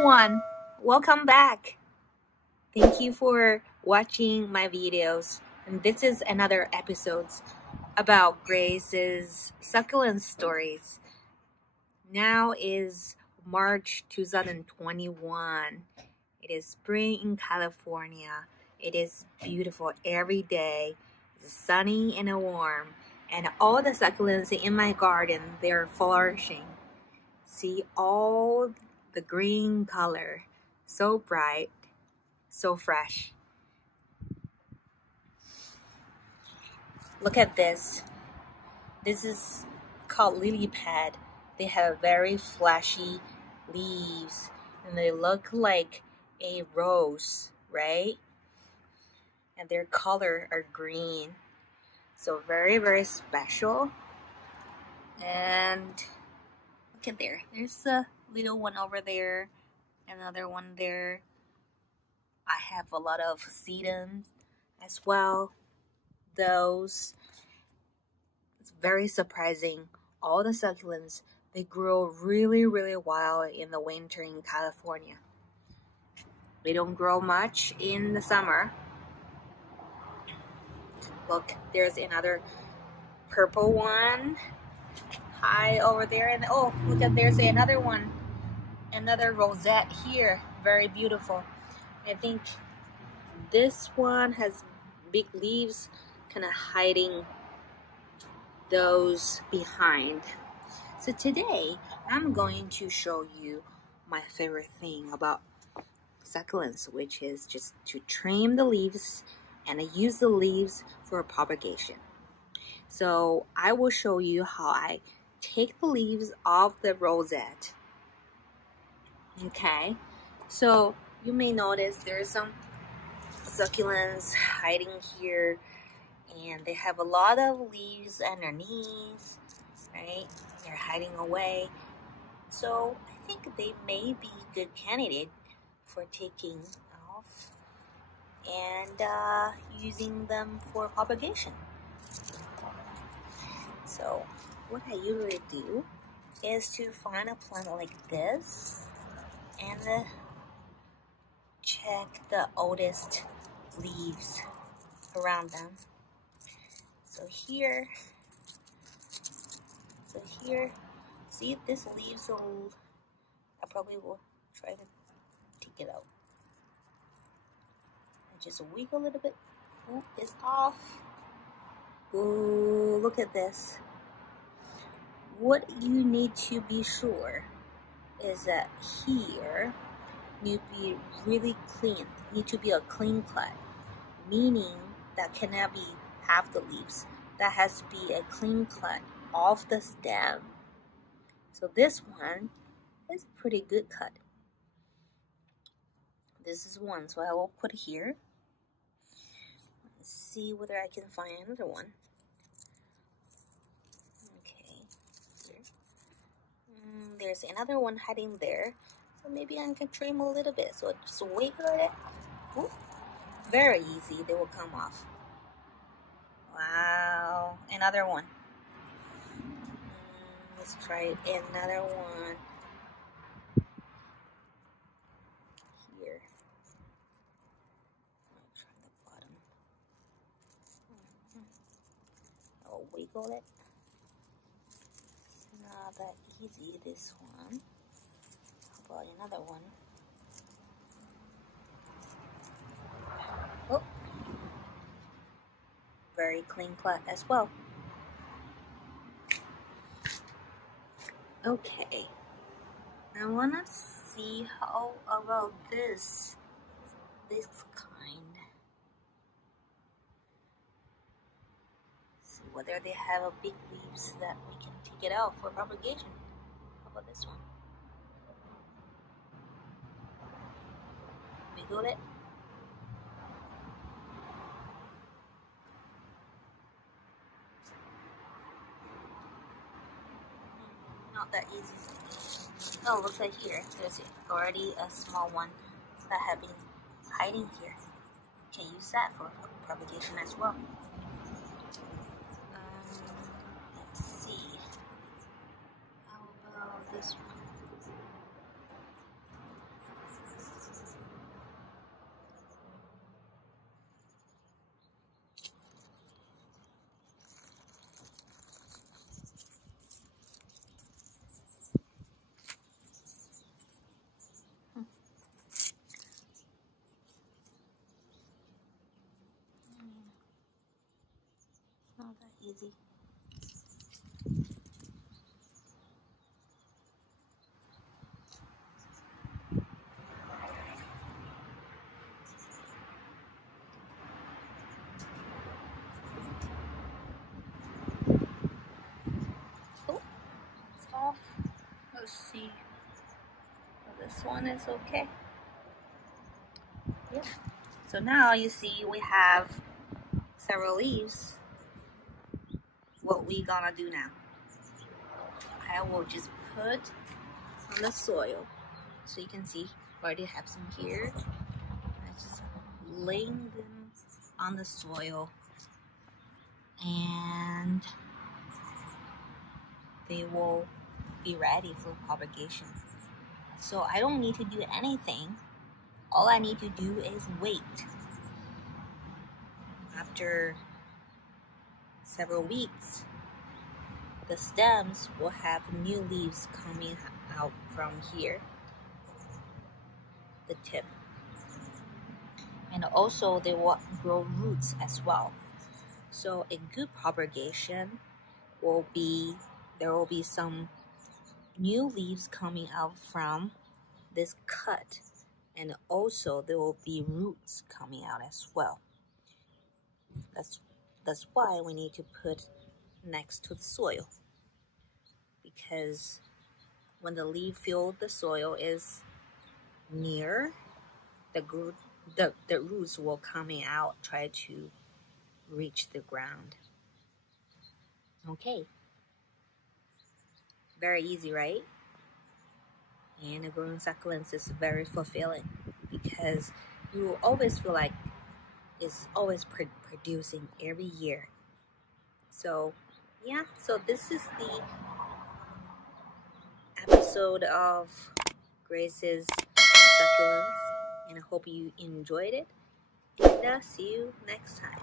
everyone, welcome back. Thank you for watching my videos, and this is another episode about Grace's succulent stories. Now is March 2021. It is spring in California. It is beautiful every day. It's sunny and warm, and all the succulents in my garden, they're flourishing. See all the green color, so bright, so fresh. Look at this. This is called lily pad. They have very flashy leaves and they look like a rose, right? And their color are green. So very, very special. And look at there. There's a little one over there. Another one there. I have a lot of sedums as well. Those, it's very surprising. All the succulents, they grow really, really well in the winter in California. They don't grow much in the summer. Look, there's another purple one high over there. And oh, look at, there's another one. Another rosette here. Very beautiful. I think this one has big leaves kind of hiding those behind. So today I'm going to show you my favorite thing about succulents, which is just to trim the leaves and use the leaves for propagation. So I will show you how I take the leaves off the rosette. Okay, so you may notice there's some succulents hiding here, and they have a lot of leaves underneath, right? They're hiding away. So I think they may be good candidate for taking off and using them for propagation. So what I usually do is to find a plant like this and check the oldest leaves around them. So here, see this leaves old. I probably will try to take it out. I just wiggle a little bit. Oh, it's off. Ooh, look at this. What you need to be sure is that here need to be really clean. Need to be a clean cut, meaning that cannot be half the leaves. That has to be a clean cut off the stem. So this one is a pretty good cut. This is one, so I will put it here. Let's see whether I can find another one. Okay, here. There's another one hiding there. So maybe I can trim a little bit. So just wiggle it. Ooh, very easy, they will come off. Wow, another one. Let's try another one. Here. I'll try the bottom. I'll wiggle it. Not that easy, this one. How about another one? Oh. Very clean cut as well. Okay, I wanna see how about this kind. See whether they have a big leaves that we can take it out for propagation. How about this one? Wiggle it. Not that easy. Oh, looks like here there's already a small one that have been hiding here. Can use that for propagation as well. Let's see. How about this one? easy. Oh, it's off. Let's see. Oh, this one is okay. Yeah. So now you see we have several leaves. What we gonna do now? I will just put on the soil. So you can see I already have some here. I just laying them on the soil, and they will be ready for propagation. So I don't need to do anything. All I need to do is wait. After several weeks, the stems will have new leaves coming out from here, the tip. And also they will grow roots as well. So a good propagation will be, there will be some new leaves coming out from this cut, and also there will be roots coming out as well. That's why we need to put next to the soil, because when the leaf fill the soil is near, the roots will coming out, try to reach the ground. Okay, very easy, right? And growing succulents is very fulfilling, because you will always feel like it's always producing every year. So yeah, so this is the episode of Grace's succulents, and I hope you enjoyed it, and see you next time.